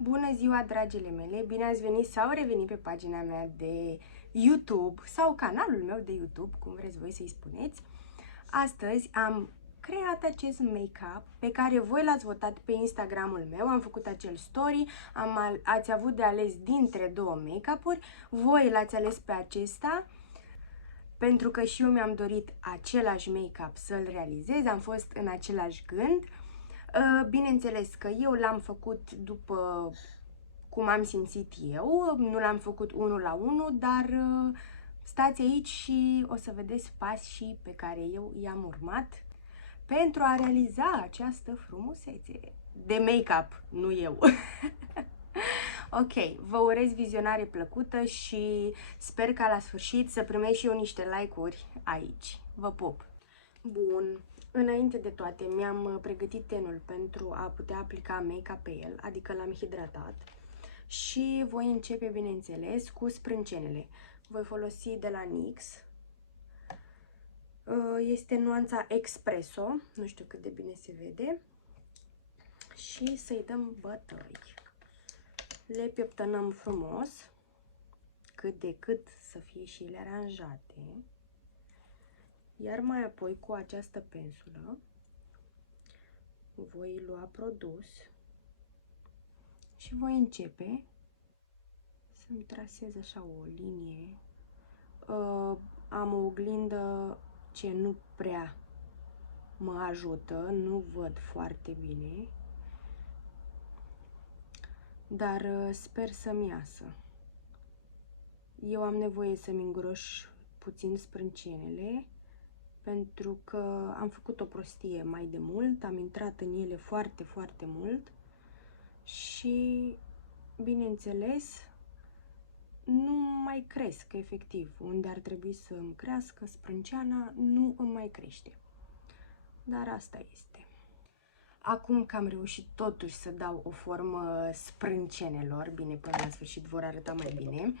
Bună ziua, dragile mele! Bine ați venit sau revenit pe pagina mea de YouTube sau canalul meu de YouTube, cum vreți voi să-i spuneți. Astăzi am creat acest make-up pe care voi l-ați votat pe Instagramul meu, am făcut acel story, ați avut de ales dintre două make-up-uri, voi l-ați ales pe acesta, pentru că și eu mi-am dorit același make-up să-l realizez, am fost în același gând. Bineînțeles că eu l-am făcut după cum am simțit eu, nu l-am făcut unul la unul, dar stați aici și o să vedeți pașii pe care eu i-am urmat pentru a realiza această frumusețe de make-up, nu eu. Ok, vă urez vizionare plăcută și sper ca la sfârșit să primești și eu niște like-uri aici. Vă pup! Bun, înainte de toate mi-am pregătit tenul pentru a putea aplica make-up pe el, adică l-am hidratat. Și voi începe, bineînțeles, cu sprâncenele. Voi folosi de la NYX. Este nuanța Espresso, nu știu cât de bine se vede. Și să-i dăm bătăi. Le pieptănăm frumos, cât de cât să fie și ele aranjate. Iar mai apoi, cu această pensulă, voi lua produs și voi începe să-mi trasez așa o linie. Am o oglindă ce nu prea mă ajută, nu văd foarte bine, dar sper să-mi iasă. Eu am nevoie să-mi îngroș puțin sprâncenele, pentru că am făcut o prostie mai de mult, am intrat în ele foarte, foarte mult și, bineînțeles, nu mai cresc, efectiv. Unde ar trebui să îmi crească sprânceana, nu îmi mai crește. Dar asta este. Acum că am reușit totuși să dau o formă sprâncenelor, bine, până la sfârșit vor arăta mai bine,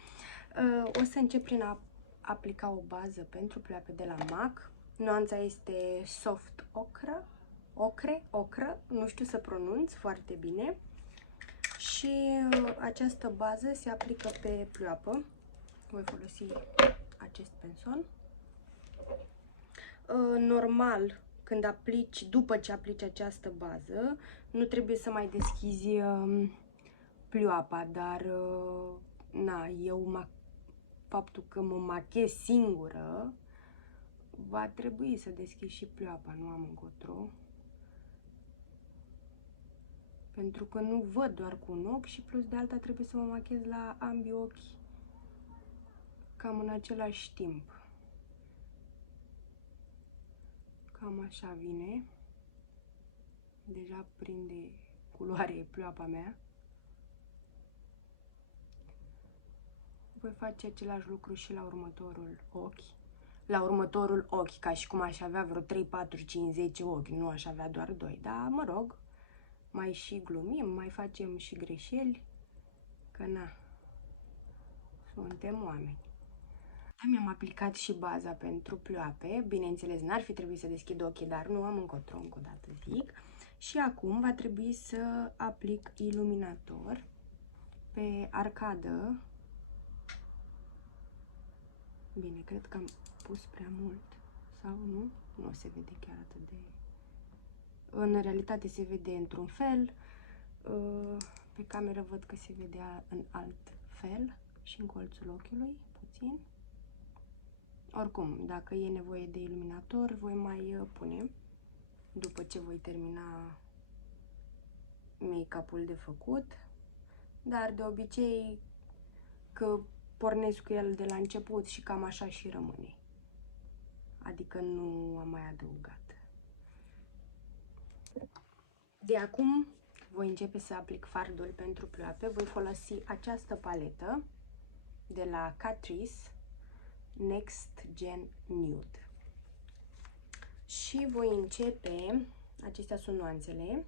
o să încep prin a aplica o bază pentru pleoape de la MAC. Nuanța este Soft Ocre, nu știu să pronunț foarte bine. Și această bază se aplică pe pleoapă. Voi folosi acest penson. Normal, când aplici, după ce aplici această bază, nu trebuie să mai deschizi pleoapa, dar na, faptul că mă machez singură, va trebui să deschid și pleoapa, nu am încotro. Pentru că nu văd doar cu un ochi și plus de alta trebuie să mă machez la ambii ochi cam în același timp. Cam așa vine. Deja prinde culoare pleoapa mea. Voi face același lucru și la următorul ochi. La următorul ochi, ca și cum aș avea vreo 3, 4, 5, 10 ochi, nu aș avea doar 2. Dar, mă rog, mai și glumim, mai facem și greșeli, că na, suntem oameni. Mi-am aplicat și baza pentru pleoape, bineînțeles n-ar fi trebuit să deschid ochii, dar nu am încotro, încă o dată zic. Și acum va trebui să aplic iluminator pe arcadă. Bine, cred că am pus prea mult, sau nu? Nu se vede chiar atât de... În realitate se vede într-un fel, pe cameră văd că se vedea în alt fel și în colțul ochiului, puțin. Oricum, dacă e nevoie de iluminator, voi mai pune, după ce voi termina make-up-ul de făcut, dar de obicei că pornesc cu el de la început și cam așa și rămâne. Adică nu am mai adăugat. De acum voi începe să aplic fardul pentru pleoape. Voi folosi această paletă de la Catrice Next Gen Nude. Și voi începe, acestea sunt nuanțele,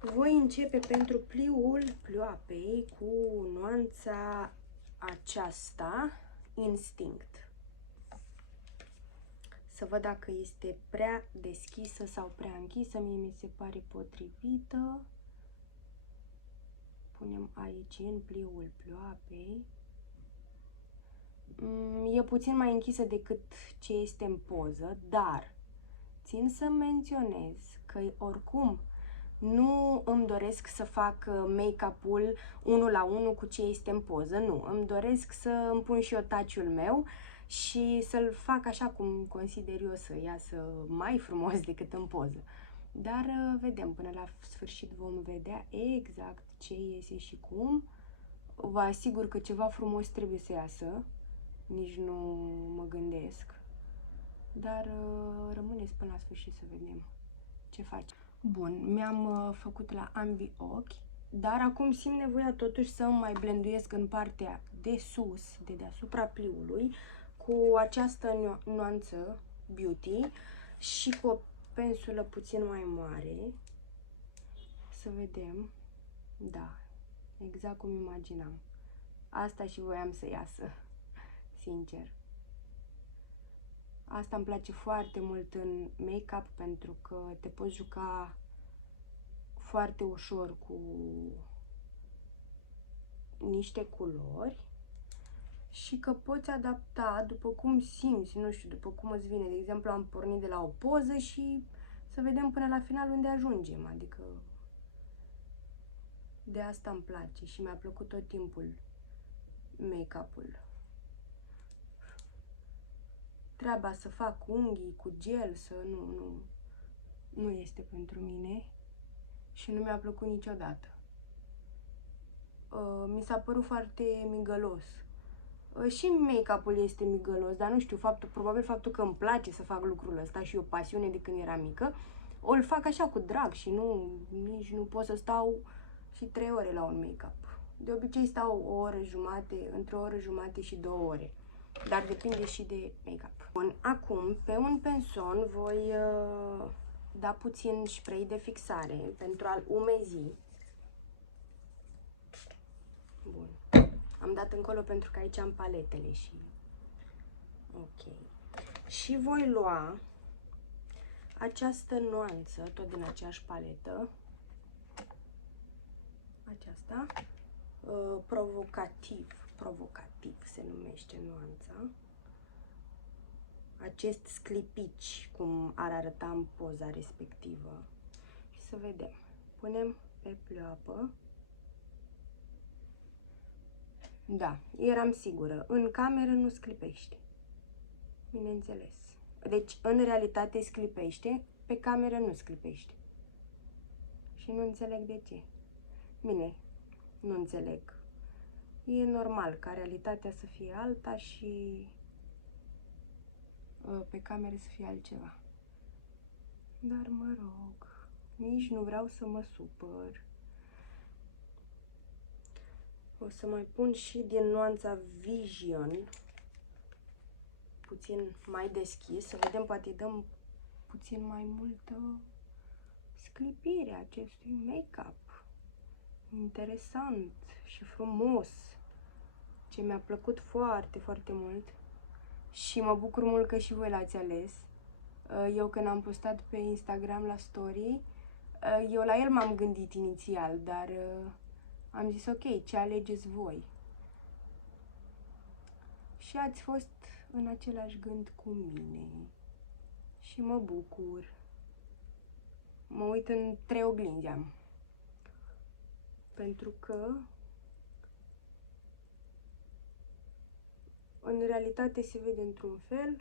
voi începe pentru pliul pleoapei cu nuanța aceasta, Instinct. Să văd dacă este prea deschisă sau prea închisă, mie mi se pare potrivită. punem aici, în pliul ploapei. E puțin mai închisă decât ce este în poză, dar țin să menționez că oricum nu îmi doresc să fac make-up-ul 1:1 cu ce este în poză, nu. Îmi doresc să îmi pun și eu touch-ul meu și să-l fac așa cum consider eu să iasă mai frumos decât în poză. Dar vedem, până la sfârșit vom vedea exact ce iese și cum. Vă asigur că ceva frumos trebuie să iasă, nici nu mă gândesc. Dar rămâneți până la sfârșit să vedem ce face. Bun, mi-am făcut la ambii ochi, dar acum simt nevoia totuși să mai blenduiesc în partea de sus, de deasupra pliului, cu această nuanță Beauty și cu o pensulă puțin mai mare. Să vedem. Da, exact cum imaginam. Asta și voiam să iasă, sincer. Asta îmi place foarte mult în make-up pentru că te poți juca foarte ușor cu niște culori și că poți adapta după cum simți, nu știu, după cum îți vine. De exemplu, am pornit de la o poză și să vedem până la final unde ajungem, adică de asta îmi place și mi-a plăcut tot timpul make-up-ul. Treaba să fac unghii cu gel, să nu este pentru mine și nu mi-a plăcut niciodată. Mi s-a părut foarte migălos. Și make-up-ul este migălos, dar nu știu, probabil faptul că îmi place să fac lucrul ăsta și o pasiune de când eram mică, îl fac așa cu drag și nici nu pot să stau și 3 ore la un make-up. De obicei stau o oră jumate, între o oră jumate și 2 ore. Dar depinde și de make-up. Bun, acum pe un penson voi da puțin spray de fixare pentru a-l umezi. Bun. Am dat încolo pentru că aici am paletele și... Ok. Și voi lua această nuanță, tot din aceeași paletă. Aceasta. Provocativ se numește nuanța. Acest sclipici, cum ar arăta în poza respectivă. Și să vedem. Punem pe pleoapă. Da, eram sigură. În cameră nu sclipește. Bineînțeles. Deci, în realitate sclipește, pe cameră nu sclipește. Și nu înțeleg de ce. Bine, nu înțeleg. E normal ca realitatea să fie alta și pe cameră să fie altceva. Dar mă rog, nici nu vreau să mă supăr. O să mai pun și din nuanța Vision, puțin mai deschis, să vedem, poate dăm puțin mai multă sclipire acestui make-up. Interesant și frumos, ce mi-a plăcut foarte, foarte mult și mă bucur mult că și voi l-ați ales. Eu când am postat pe Instagram la story, eu la el m-am gândit inițial, dar am zis ok, ce alegeți voi? Și ați fost în același gând cu mine și mă bucur. Mă uit în 3 oglinzi am. Pentru că în realitate se vede într-un fel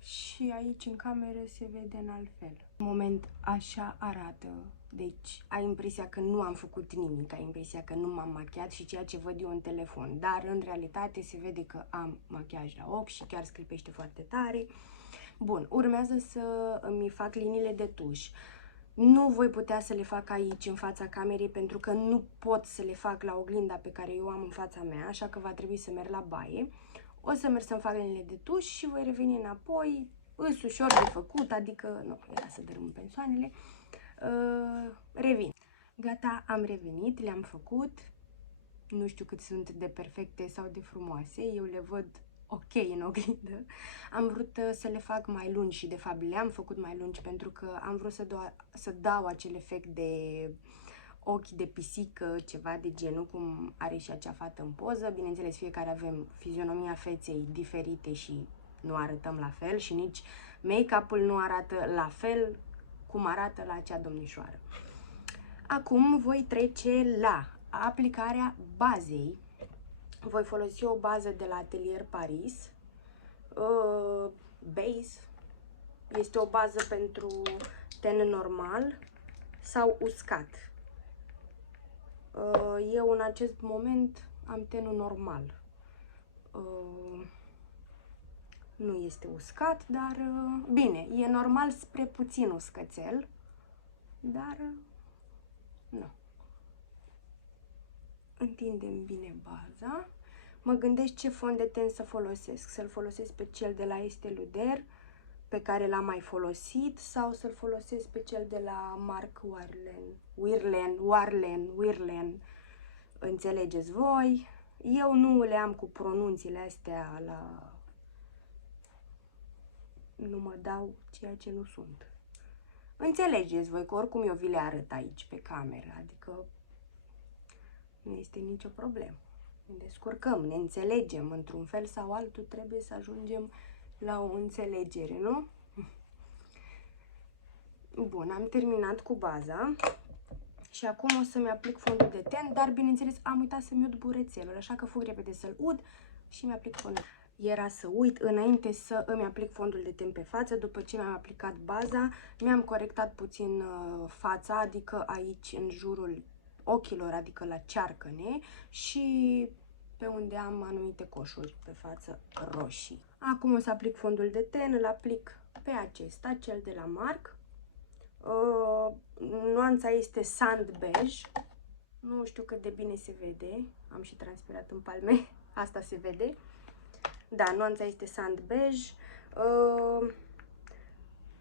și aici în cameră se vede în alt fel. În moment așa arată. Deci ai impresia că nu am făcut nimic, ai impresia că nu m-am machiat și ceea ce văd eu în telefon. Dar în realitate se vede că am machiaj la ochi și chiar sclipește foarte tare. Bun, urmează să îmi fac liniile de tuș. Nu voi putea să le fac aici, în fața camerei, pentru că nu pot să le fac la oglinda pe care eu am în fața mea, așa că va trebui să merg la baie. O să merg să-mi fac liniile de tuș și voi reveni înapoi. Îs ușor de făcut, adică nu era să dărâm pensoanele. Revin. Gata, am revenit, le-am făcut. Nu știu cât sunt de perfecte sau de frumoase, eu le văd ok în oglindă. Am vrut să le fac mai lungi și de fapt le-am făcut mai lungi pentru că am vrut să dau acel efect de ochi de pisică, ceva de genul, cum are și acea fată în poză. Bineînțeles, fiecare avem fizionomia feței diferite și nu arătăm la fel și nici make-up-ul nu arată la fel cum arată la acea domnișoară. Acum voi trece la aplicarea bazei. Voi folosi o bază de la Atelier Paris. Base. Este o bază pentru ten normal sau uscat. Eu în acest moment am tenul normal. Nu este uscat, dar bine, e normal spre puțin uscățel, dar nu. Întindem bine baza. Mă gândesc ce fond de ten să folosesc. Să-l folosesc pe cel de la Estée Lauder, pe care l-am mai folosit, sau să-l folosesc pe cel de la Marc Wirlen. Înțelegeți voi? Eu nu le am cu pronunțiile astea la... Nu mă dau ceea ce nu sunt. Înțelegeți voi că oricum eu vi le arăt aici pe cameră, adică nu este nicio problemă. Ne descurcăm, ne înțelegem, într-un fel sau altul trebuie să ajungem la o înțelegere, nu? Bun, am terminat cu baza și acum o să-mi aplic fondul de ten, dar bineînțeles am uitat să-mi ud burețelul, așa că fug repede să-l ud și mi aplic fondul. Era să uit înainte să îmi aplic fondul de ten pe față. După ce mi-am aplicat baza, mi-am corectat puțin fața, adică aici în jurul ochilor, adică la cearcăne și pe unde am anumite coșuri pe față roșii. Acum o să aplic fondul de ten, îl aplic pe acesta, cel de la Marc. Nuanța este sand beige. Nu știu cât de bine se vede, am și transpirat în palme, asta se vede. Da, nuanța este sand beige.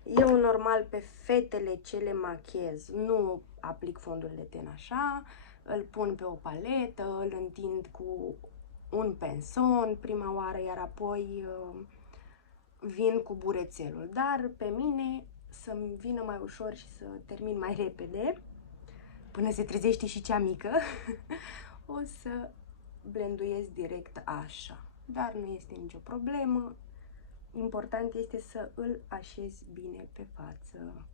Eu normal pe fetele ce le machez nu aplic fondul de ten așa, îl pun pe o paletă, îl întind cu un penson prima oară, iar apoi vin cu burețelul. Dar pe mine să-mi vină mai ușor și să termin mai repede, până se trezește și cea mică, o să blenduiesc direct așa. Dar nu este nicio problemă. Important este să îl așez bine pe față.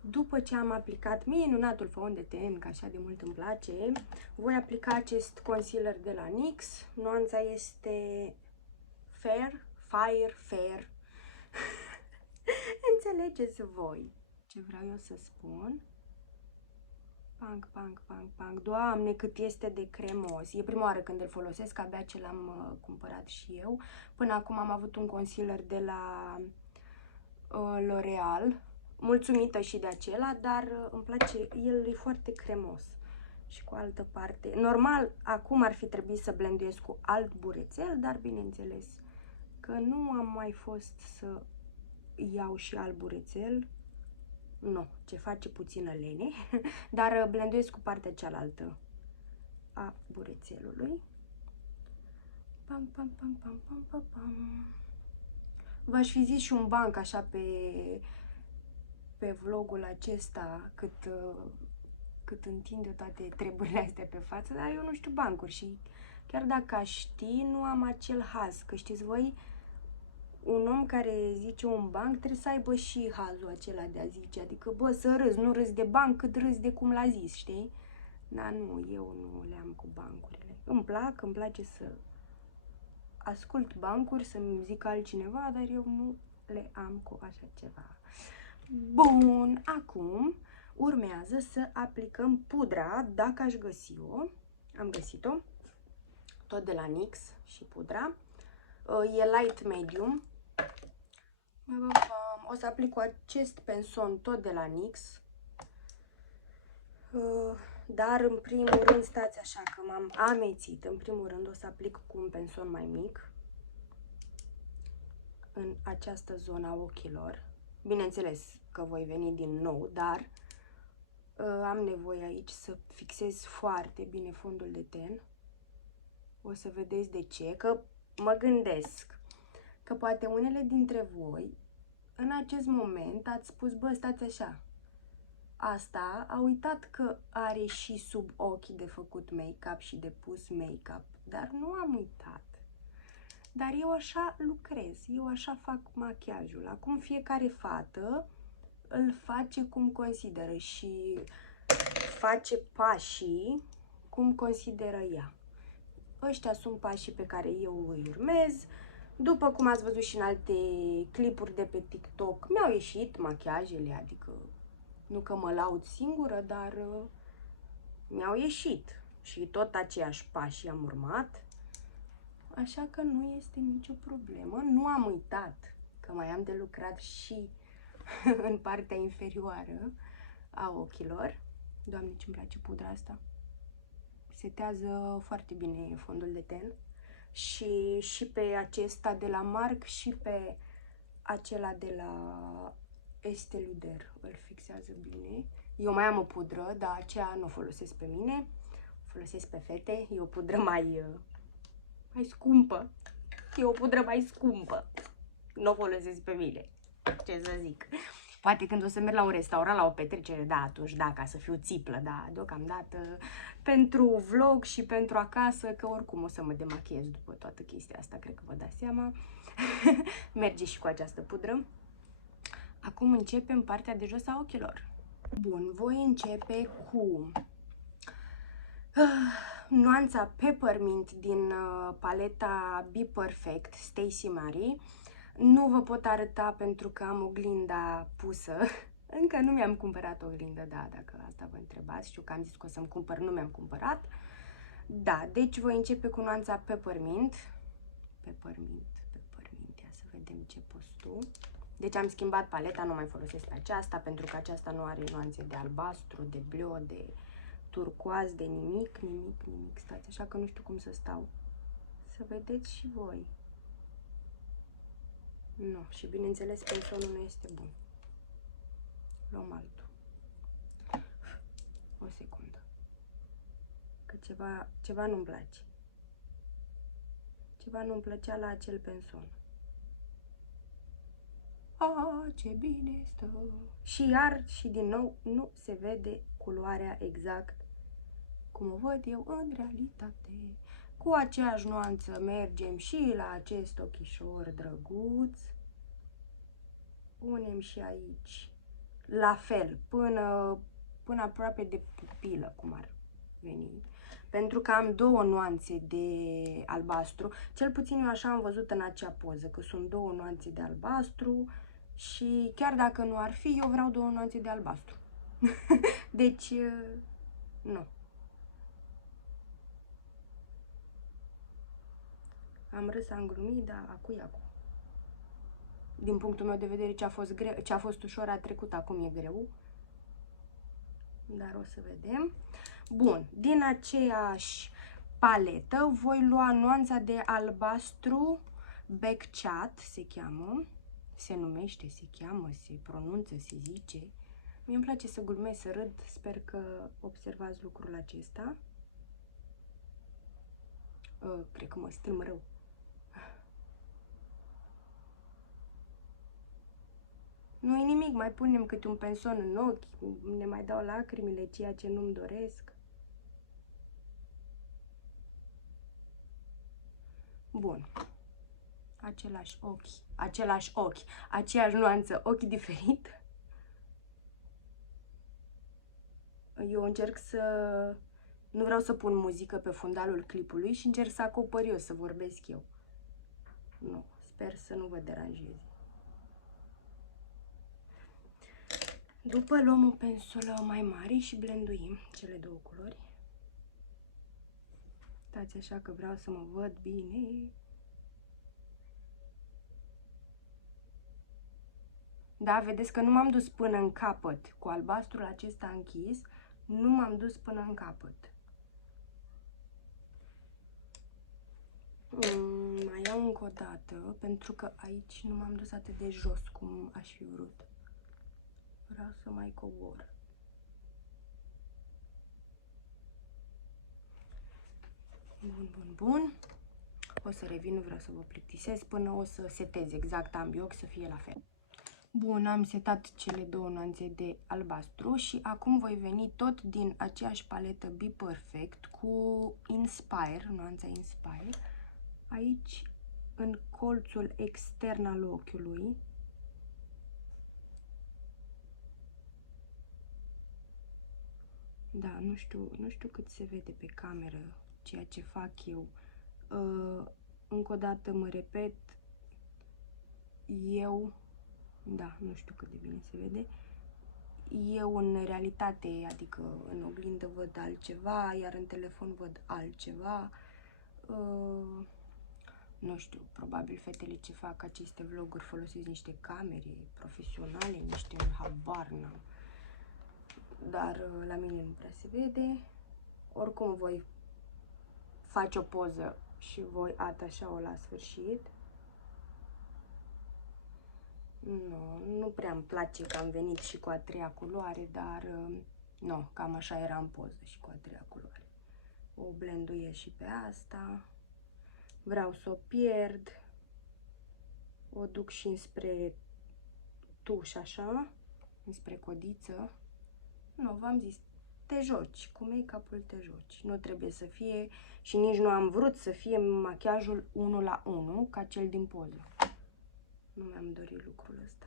După ce am aplicat minunatul fond de ten, că așa de mult îmi place, voi aplica acest concealer de la NYX. Nuanța este Fair. Înțelegeți voi ce vreau eu să spun? Pang, pang, pang, pang. Doamne, cât este de cremos. E prima oară când îl folosesc, abia ce l-am cumpărat și eu. Până acum am avut un concealer de la L'Oreal. Mulțumită și de acela, dar îmi place, el e foarte cremos. Și cu altă parte. Normal, acum ar fi trebuit să blenduiesc cu alt burețel, dar bineînțeles că nu am mai fost să iau și alt burețel. Nu, ce face puțină lene, dar blenduiesc cu partea cealaltă a burețelului. Pam, pam, pam, pam, pam, pam, pam. V-aș fi zis și un banc așa pe vlogul acesta, cât întinde toate treburile astea pe față, dar eu nu știu bancuri și chiar dacă aș ști, nu am acel haz, că știți voi, un om care zice un banc trebuie să aibă și hazul acela de a zice, adică, bă, să râzi, nu râzi de banc, cât râzi de cum l-a zis, știi? Dar nu, eu nu le am cu bancurile. Îmi place să ascult bancuri, să-mi zică altcineva, dar eu nu le am cu așa ceva. Bun, acum urmează să aplicăm pudra, dacă aș găsi-o. Am găsit-o, tot de la NYX și pudra. E light medium. O să aplic cu acest penson tot de la NYX. Dar în primul rând, stați așa că m-am amețit. În primul rând o să aplic cu un penson mai mic în această zonă a ochilor. Bineînțeles că voi veni din nou, dar am nevoie aici să fixez foarte bine fondul de ten. O să vedeți de ce, că mă gândesc că poate unele dintre voi în acest moment ați spus, bă, stați așa, asta a uitat că are și sub ochi de făcut make-up și de pus make-up, dar nu am uitat. Dar eu așa lucrez, eu așa fac machiajul. Acum fiecare fată îl face cum consideră și face pașii cum consideră ea. Ăștia sunt pașii pe care eu îi urmez. După cum ați văzut și în alte clipuri de pe TikTok, mi-au ieșit machiajele, adică nu că mă laud singură, dar mi-au ieșit. Și tot aceiași pași am urmat. Așa că nu este nicio problemă. Nu am uitat că mai am de lucrat și în partea inferioară a ochilor. Doamne, ce-mi place pudra asta. Setează foarte bine fondul de ten. Și pe acesta de la Marc și pe acela de la Estée Lauder îl fixează bine. Eu mai am o pudră, dar aceea nu o folosesc pe mine. O folosesc pe fete. E o pudră mai scumpă. E o pudră mai scumpă. Nu o folosesc pe mine. Ce să zic. Poate când o să merg la un restaurant, la o petrecere, da, atunci da, ca să fiu țiplă, da, deocamdată pentru vlog și pentru acasă, că oricum o să mă demachiez după toată chestia asta, cred că vă dați seama. Merge și cu această pudră. Acum începem partea de jos a ochilor. Bun, voi începe cu nuanța Peppermint din paleta Be Perfect Stacey Marie. Nu vă pot arăta pentru că am oglinda pusă. Încă nu mi-am cumpărat oglindă, da, dacă asta vă întrebați. Știu că am zis că o să-mi cumpăr, nu mi-am cumpărat. Da, deci voi începe cu nuanța Peppermint. Peppermint, ia să vedem ce poți tu. Deci am schimbat paleta, nu mai folosesc pe aceasta, pentru că aceasta nu are nuanțe de albastru, de bleu, de turcoaz, de nimic. Stați așa că nu știu cum să stau. Să vedeți și voi. Nu, și bineînțeles pensonul nu este bun. Luăm altul. O secundă. Că ceva nu-mi place. Ceva nu-mi plăcea la acel penson. Ce bine stă! Și iar și din nou nu se vede culoarea exact cum o văd eu în realitate. Cu aceeași nuanță mergem și la acest ochișor drăguț. Punem și aici la fel, până aproape de pupilă, cum ar veni. Pentru că am două nuanțe de albastru, cel puțin eu așa am văzut în acea poză, că sunt două nuanțe de albastru și chiar dacă nu ar fi, eu vreau două nuanțe de albastru. Deci, nu. Am râs, am glumit, dar acu. Din punctul meu de vedere, ce a fost ușor a trecut, acum e greu. Dar o să vedem. Bun, din aceeași paletă voi lua nuanța de albastru Back Chat, se cheamă. Se numește, se cheamă, se pronunță, se zice. Mie îmi place să glumesc, să râd. Sper că observați lucrul acesta. Cred că mă strâm rău. Nu-i nimic, mai punem câte un penson în ochi, ne mai dau lacrimile, ceea ce nu-mi doresc. Bun. Același ochi, aceeași nuanță, ochi diferit. Eu încerc să... Nu vreau să pun muzică pe fundalul clipului și încerc să acopăr eu, să vorbesc eu. Nu, sper să nu vă deranjeze. După luăm o pensulă mai mare și blenduim cele două culori. Stați așa că vreau să mă văd bine. Da, vedeți că nu m-am dus până în capăt. Cu albastrul acesta închis, nu m-am dus până în capăt. Mai iau încă o dată, pentru că aici nu m-am dus atât de jos cum aș fi vrut. Vreau să mai cobor. Bun. O să revin, nu vreau să vă plictisesc până o să setez exact ambii ochi să fie la fel. Bun, am setat cele două nuanțe de albastru și acum voi veni tot din aceeași paletă Be Perfect cu Inspire, nuanța Inspire, aici în colțul extern al ochiului. Da, nu știu cât se vede pe cameră ceea ce fac eu. Încă o dată mă repet, da, nu știu cât de bine se vede. Eu în realitate, adică în oglindă văd altceva, iar în telefon văd altceva. Nu știu, probabil fetele ce fac aceste vloguri folosesc niște camere profesionale, niște habar n-am. Dar la mine nu prea se vede. Oricum voi face o poză și voi atașa-o la sfârșit. Nu prea îmi place că am venit și cu a treia culoare, dar nu, cam așa era în poză și cu a treia culoare. O blenduiesc și pe asta. Vreau să o pierd. O duc și înspre tuș, așa, înspre codiță. Nu, v-am zis, te joci, cu make-up-ul te joci. Nu trebuie să fie și nici nu am vrut să fie machiajul 1 la 1 ca cel din poză. Nu mi-am dorit lucrul ăsta.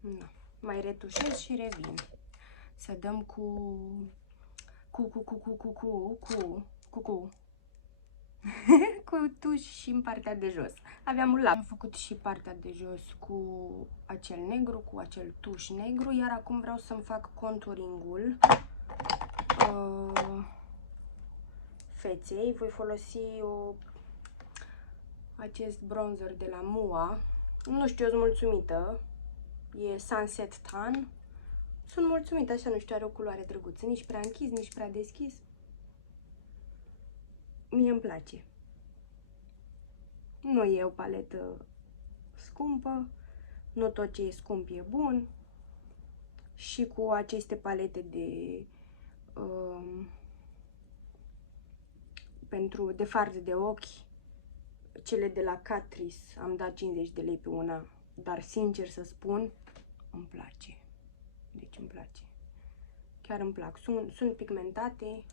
No. Mai retușez și revin. Să dăm cu tuș și în partea de jos. Aveam un lap. Am făcut și partea de jos cu acel negru, cu acel tuș negru, iar acum vreau să-mi fac conturingul feței. Voi folosi acest bronzer de la Mua. Nu știu, eu sunt mulțumită. E Sunset Tan. Sunt mulțumită, așa, nu știu, are o culoare drăguță. Nici prea închis, nici prea deschis. Mie îmi place. Nu e o paletă scumpă. Nu tot ce e scump e bun. Și cu aceste palete de fard de ochi, cele de la Catrice, am dat 50 de lei pe una, dar sincer să spun, îmi place. Deci îmi place. Chiar îmi plac. Sunt pigmentate.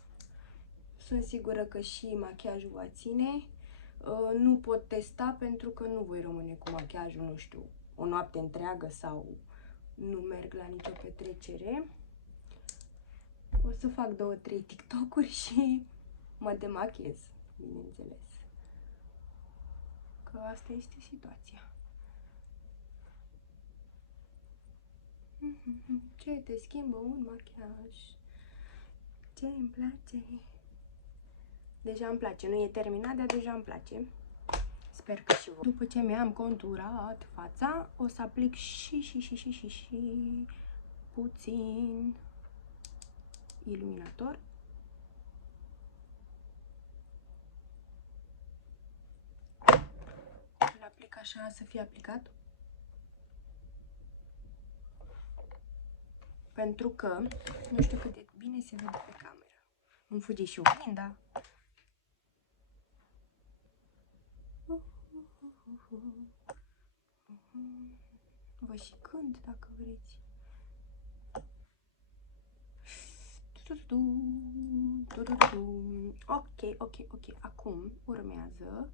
Sunt sigură că și machiajul va ține. Nu pot testa pentru că nu voi rămâne cu machiajul, nu știu, o noapte întreagă sau nu merg la nicio petrecere. O să fac 2-3 TikTok-uri și mă demachez, bineînțeles. Că asta este situația. Ce te schimbă un machiaj? Ce îmi place? Deja îmi place, nu e terminat, dar deja îmi place. Sper că și voi. După ce mi-am conturat fața, o să aplic și puțin iluminator. Îl aplic așa să fie aplicat. Pentru că nu știu cât de bine se vede pe cameră. Îmi fuge și oglinda. Vă și cânt dacă vreți. Ok. Acum urmează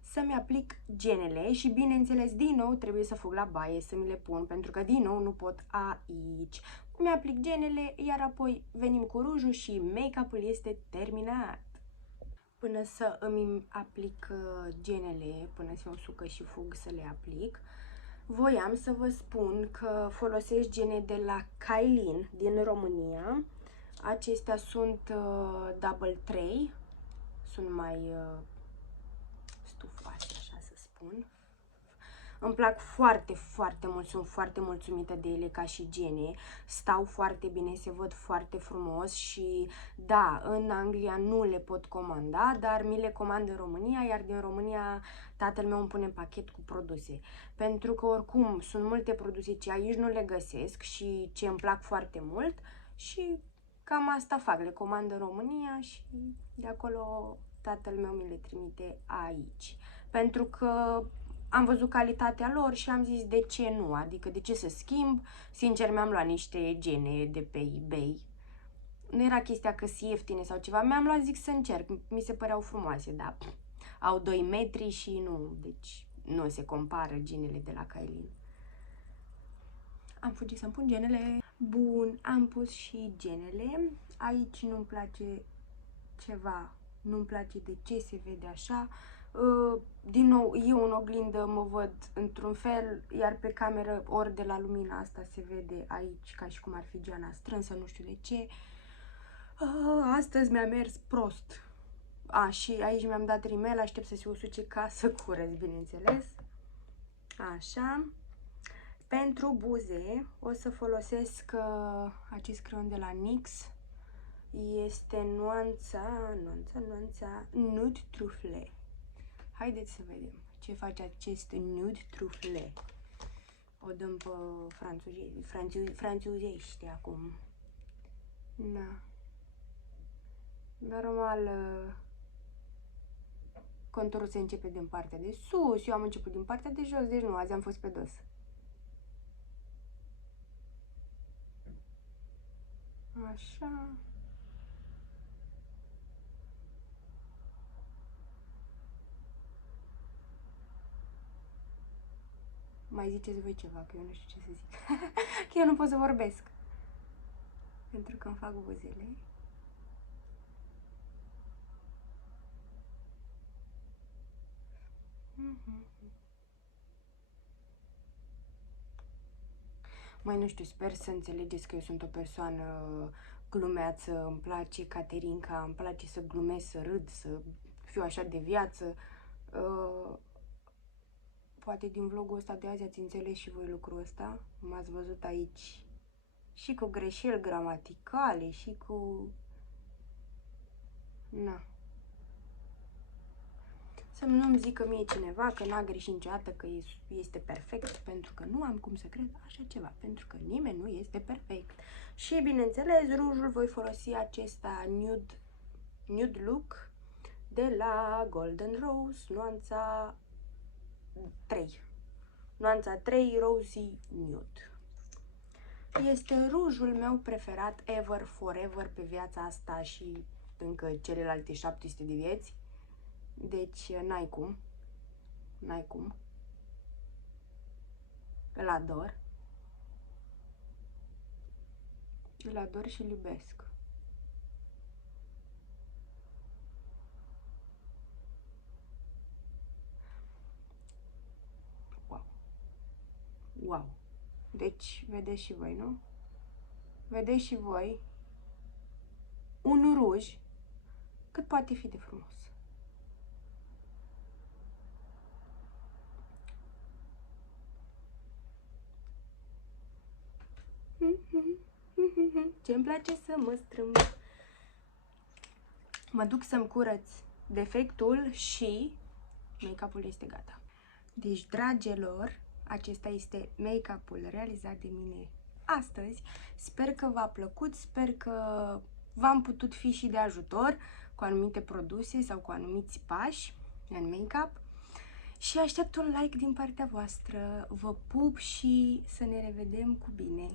să-mi aplic genele și, bineînțeles, din nou trebuie să fug la baie să mi le pun, pentru că, din nou, nu pot aici. Mi-aplic genele, iar apoi venim cu rujul și make-up-ul este terminat. Până să îmi aplic genele, până să mă usucă și fug să le aplic, voiam să vă spun că folosesc gene de la Kailin din România. Acestea sunt Double 3, sunt mai stufoase, așa să spun. Îmi plac foarte mult, sunt foarte mulțumită de ele ca și gene. Stau foarte bine, se văd foarte frumos și da, în Anglia nu le pot comanda, dar mi le comand în România, iar din România tatăl meu îmi pune pachet cu produse. Pentru că oricum sunt multe produse ce aici nu le găsesc și ce îmi plac foarte mult și cam asta fac, le comand în România și de acolo tatăl meu mi le trimite aici. Pentru că am văzut calitatea lor și am zis de ce nu, adică de ce să schimb. Sincer, mi-am luat niște gene de pe eBay. Nu era chestia că sunt ieftine sau ceva, mi-am luat, zic să încerc, mi se păreau frumoase, dar au 2 metri și nu, deci nu se compară genele de la Kylie. Am fugit să-mi pun genele. Bun, am pus și genele. Aici nu-mi place ceva, nu-mi place de ce se vede așa. Din nou, eu în oglindă mă văd într-un fel, iar pe cameră, ori de la lumina asta se vede aici ca și cum ar fi geana strânsă, nu știu de ce. Astăzi mi-a mers prost. Și aici mi-am dat rimel, aștept să se usuce ca să curăț, bineînțeles. Așa. Pentru buze o să folosesc acest creion de la NYX. Este nuanța Nude Truffle. Haideți să vedem ce face acest Nude Truffle. O dăm pe franțuzește acum. Na. Normal, conturul se începe din partea de sus, eu am început din partea de jos, deci nu, azi am fost pe dos. Așa. Mai ziceți voi ceva, că eu nu știu ce să zic. Că eu nu pot să vorbesc. Pentru că îmi fac buzele. Mai nu știu, sper să înțelegeți că eu sunt o persoană glumeață, îmi place Caterinca, îmi place să glumesc, să râd, să fiu așa de viață. Poate din vlogul ăsta de azi ați înțeles și voi lucrul ăsta. M-ați văzut aici și cu greșeli gramaticale și cu... Na. Să nu-mi zică mie cineva că n-a greșit niciodată, că este perfect, pentru că nu am cum să cred așa ceva, pentru că nimeni nu este perfect. Și, bineînțeles, rujul voi folosi acesta Nude Look de la Golden Rose, nuanța 3. Nuanța 3 Rosy Nude. Este rujul meu preferat ever, forever, pe viața asta și încă celelalte 700 de vieți. Deci, n-ai cum. N-ai cum. Îl ador. Îl ador și îl iubesc. Wow. Wow. Deci, vedeți și voi, nu? Vedeți și voi un ruj cât poate fi de frumos. Ce-mi place să mă strâmb. Mă duc să-mi curăț defectul și make-up-ul este gata. Deci, dragilor, acesta este make-up-ul realizat de mine astăzi. Sper că v-a plăcut, sper că v-am putut fi și de ajutor cu anumite produse sau cu anumiți pași în make-up. Și aștept un like din partea voastră. Vă pup și să ne revedem cu bine!